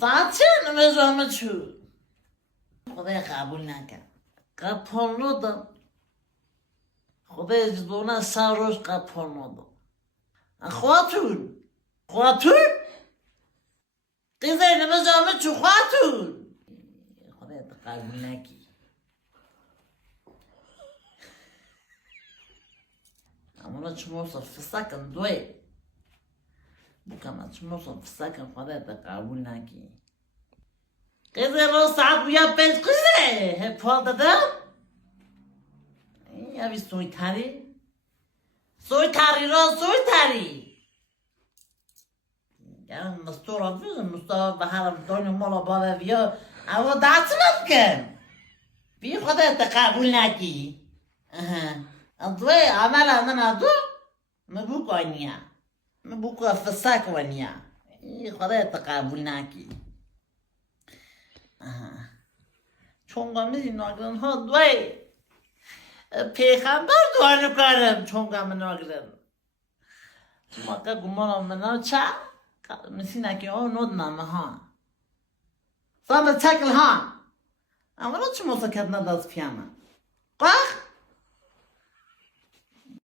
ساعت چه نمیزامه چو خدای قبول نکرد قپانو دم خدای اجدونه سر روش قپانو دم خواتون قیزه نمیزامه چو خواتون خدای قبول نکی اما چه موسا فسکن دوی بکنم چه موسا فسکن خدای قبول نکی قیزه رو ساعت بیا پیش قیزه هپال دادم یاوی سوی تاری یعنی مستور آفیز مستور به هرم دانی مولا بالا بیا اما دست نکن بی خودت قبول نکی دوی عمل من ادو مبوک وانیا مبوک فسک وانیا خودت قبول نکی چونگا میزی ناگرن ها دوی پیغمبر دعا نکردم چونگا من ناگرن مکه گمانم من چه مثل که او نود نامه ها سامت چکل ها اما رو چه موسیقی نداشت پیامه قاق